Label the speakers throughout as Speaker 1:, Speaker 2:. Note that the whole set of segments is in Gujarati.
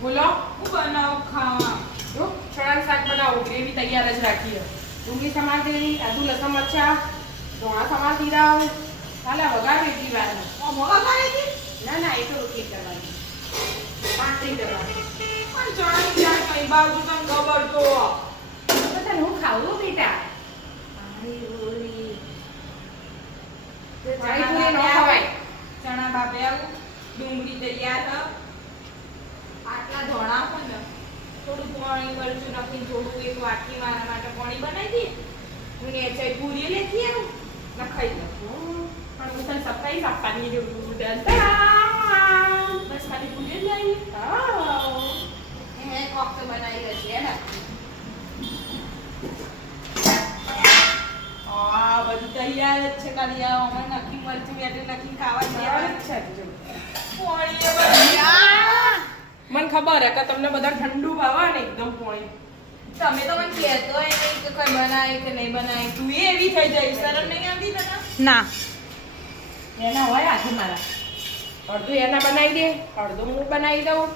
Speaker 1: બોલો
Speaker 2: હું બનાવું ખાવા?
Speaker 1: જો ચણાનું શાક બનાવું ગ્રેવી તૈયાર જ રાખી છે ડુંગળી સમાર દેવી આદુ લસણ મરચા ધોણા સમાર દીધા હાલે વઘાર એટલી વાર
Speaker 2: ઓ મોળા
Speaker 1: ના ના એ તો રોટલી કરવાની. પાંચરી કરવાની
Speaker 2: પણ ચણા કઈ બાજુ તને ખબર તો.
Speaker 1: તને હું ખાવું બેટા?
Speaker 2: ચણા બાપે આવું? ડુંગળી તૈયાર હ આટલા ધોણા છે ને થોડું પાણી મરચું નાખીને થોડું એક વાટકી મારા માટે પાણી બનાવી દઈએ. હું ને ચાઈ પૂરી લેતી આવું. ને ખાઈ લઉં
Speaker 1: પણ હું તને સપ્તાહી આપવાની જરૂર
Speaker 2: બસ ખાલી પૂરી લાવી. હે. કોક તો બનાવી હશે હે આ બધું તૈયાર જ છે ખાલી આ આમાં નાખી મરચું મેટે નાખી ખાવા તૈયાર જ છે. પાણી!
Speaker 1: મને ખબર હે કે તમને બધા ઠંડુ ભાવે ને એકદમ પોણી.
Speaker 2: તમે તો મને કહેતો હોય નહીં કે કોઈ બનાય કે નહીં બનાય તું એ એવી થઈ જાય શરમ નહીં આવતી તને?
Speaker 3: ના.
Speaker 1: એના હોય આજે મારા. અડધું એના બનાવી દે અડધું હું બનાવી દઉં.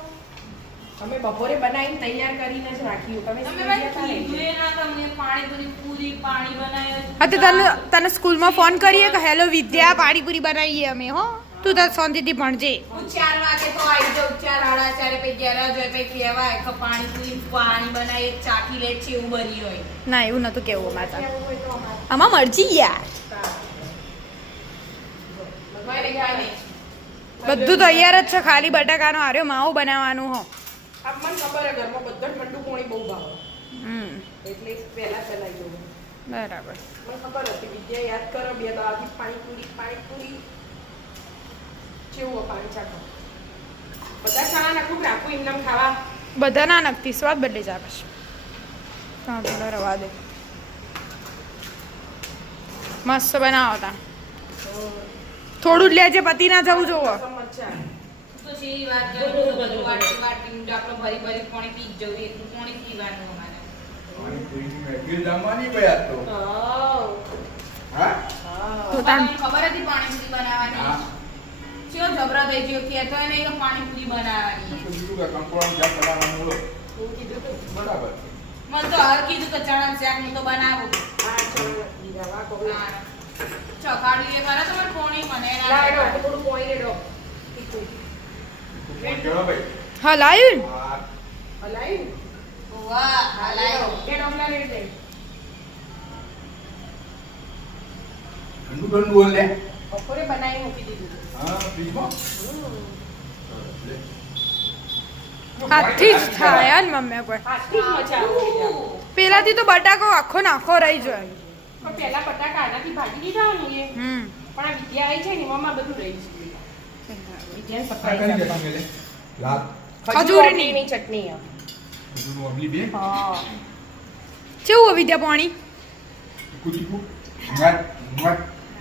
Speaker 1: અમે બપોરે બનાવીને તૈયાર કરીને જ રાખ્યું તમે
Speaker 2: તમે મને
Speaker 1: ગયા તા ને
Speaker 2: કીધું એ ના તમને પાણીપુરી પૂરી પાણી બનાવ્યો
Speaker 3: હા તો તને તને સ્કૂલમાં ફોન કરીએ કે હેલો વિદ્યા પાણીપુરી બનાવીએ અમે હો. તું તાર શાંતિથી ભણજે.
Speaker 2: હું 4 વાગે તો આવી જાઉં. ચાર આડા ચારે પે ઘેર જ પે કહેવાય કે પાણીપુરી પાણી બનાવી ચાખી લે છે એવું બની હોય.
Speaker 3: ના એવું નતું કેવું અમારે
Speaker 1: તો.
Speaker 3: આમાં મરજી યાર. બધું તૈયાર જ છે. ખાલી બટાકાનો આર્યો માવો બનાવવાનું હો.
Speaker 1: આ મને ખબર હે ઘરમાં બધા ઠંડુ કોણી બહુ ભાવે.
Speaker 3: હમ.
Speaker 1: એટલે પહેલા ચલાવી દઉં.
Speaker 3: બરાબર.
Speaker 1: મને ખબર હતી વિદ્યા યાદ કરો બે દાડાથી પાણીપુરી પાણીપુરી. કેવું પાણી ચાખો બધા ચણા નાખું રાખું એમને ખાવા.
Speaker 3: બધા ના નક્કી સ્વાદ બદલી જાય છે થોડો રવા દે. મસ્ત બનાવો તા. થોડું જ લેજે પતિ ના જવું. જોવો
Speaker 2: પાણી જવું પાણી ખબર હતી પાણીપુરી બનાવવાની?
Speaker 4: હા.
Speaker 2: ચિયો જબરા થઈ ગયો કહેતો હોય નહીં કે પાણીપુરી બનાવવાની
Speaker 4: તો કીધું કે કંકોડાનું શાક બનાવવાનું બોલો.
Speaker 1: એવું કીધું તું?
Speaker 4: બરાબર.
Speaker 2: મને તો હર કીધું કે ચણા શાક હું તો બનાવું
Speaker 1: હા, ચણા બીજા વા કહું.
Speaker 2: ચખાડી એ કરે તો મને પોણી મને
Speaker 1: એનો
Speaker 2: ચખાડે.
Speaker 1: થોડું પોઈ રેડો.
Speaker 3: હલાયું ને?
Speaker 4: હા.
Speaker 1: હલાયું?
Speaker 2: વાહ હલાયો
Speaker 1: બે ડોકલા રેડી દે.
Speaker 4: ઠંડુ ઠંડુ હોય લે.
Speaker 1: બપોરે બનાવી મૂકી દીધું.
Speaker 4: હા, ફ્રીજમાં?
Speaker 3: હાથથી જ થાય ને મમ્મી કોઈ. પેલાથી તો બટાકો આખો નાખો રહી જાય
Speaker 1: પણ પહેલા બટાકા આનાથી ભાજી દીધા એ.
Speaker 3: હમ
Speaker 1: પણ આ વિદ્યા આવી છે ને એમાં બધું રહી ગયું.
Speaker 3: ખજૂરની.
Speaker 1: ચટણી.
Speaker 3: કેવું વિદ્યા પાણી.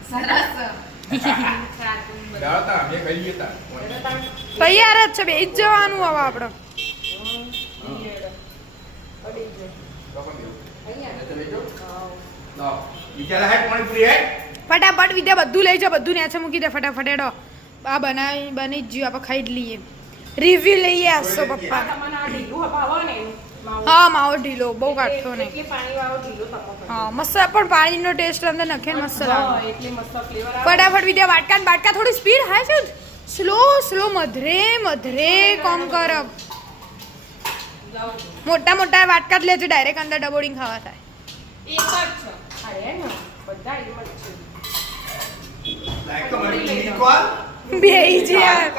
Speaker 2: સરસ
Speaker 3: તૈયાર જ છે બે જ જવાનું હવે આપણે. ફટાફટ વિદ્યા બધું લઈ જાઓ, બધું ન્યાચે મૂકી દે ફટાફટ એડો આ બનાવી, બની જ આપણે ખાઈ જ લઈએ. રિવ્યુ લઈએ આસો પપ્પા. હા માવો ઢીલો બહુ કાઠો નહીં હા મસ્ત પણ પાણીનો ટેસ્ટ અંદર નખે મસ્ત લાગે.
Speaker 1: હા, એટલે મસ્ત ફ્લેવર આવે.
Speaker 3: ફટાફટ વિદ્યા વાટકા વાટકા બાટકા થોડી સ્પીડ હાય છે સ્લો સ્લો મધરે મધરે કોમ કર મોટા મોટા વાટકા જ લેજો ડાયરેક્ટ અંદર ડબોડીને ખાવા થાય. બે જ્યાં.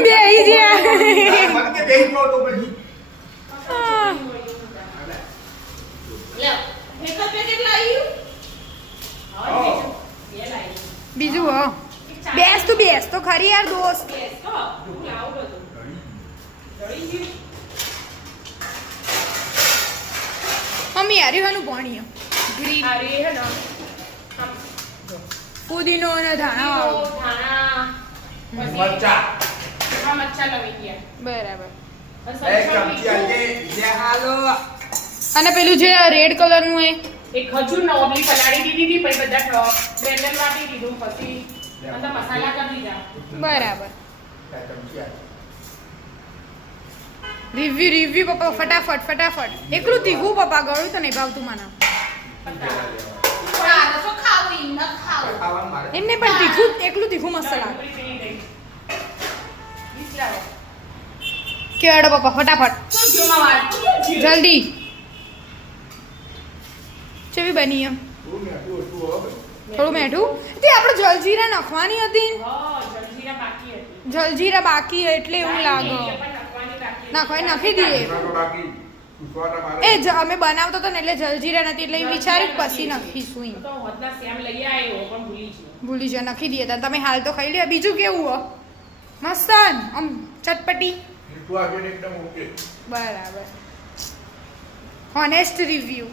Speaker 3: બે જ્યા
Speaker 4: મને કે બેહી જાઓ તો પછી.
Speaker 3: હા.
Speaker 2: લ્યો મેકઅપ પેકેટ લાવ્યું
Speaker 4: હા.
Speaker 1: બે લાવી.
Speaker 3: બીજું હો બેસ તું બેસ તો ખરી યાર દોસ્ત? મમ્મી યાર પાણી ગ્રીન.
Speaker 1: આ રે હે
Speaker 3: પુદીનો અને ધાણા
Speaker 1: ધાણા,
Speaker 4: મરચાં.
Speaker 1: લવી ગયા.
Speaker 3: બરાબર.
Speaker 1: અને
Speaker 3: પેલું જે રેડ કલરનું એ?
Speaker 1: એક ખજૂર ને ઓબલી પલાળી દીધી હતી પછી બધા બ્લેન્ડર વાટી દીધું પછી અંદર મસાલા કરી દીધા.
Speaker 3: બરાબર. રિવ્યુ રિવ્યુ પપ્પા ફટાફટ ફટાફટ. એકલું તીખું પપ્પા ગળું તો નહીં ભાવતું મને. એમને પણ તીખું એકલું તીખું મસ્ત લાગે. કેવાડો પપ્પા ફટાફટ. જલ્દી. ચેવી બની એમ.
Speaker 4: થોડું મેઠું
Speaker 3: તે આપણે જલજીરા નાખવાની હતી.
Speaker 1: જલજીરા બાકી
Speaker 3: એટલે એવું લાગે.
Speaker 1: નાખવાની
Speaker 3: નાખી દઈએ. એ જ અમે બનાવતો હતો ને એટલે જલજીરા નથી એટલે એ વિચાર્યું પછી નાખીશું
Speaker 1: ભૂલી ગયો.
Speaker 3: ભૂલી જાય નાખી દઈએ. તમે હાલ તો ખાઈ લે બીજું કેવું હો? મસ્ત આમ ચટપટી. બરાબર. Honest review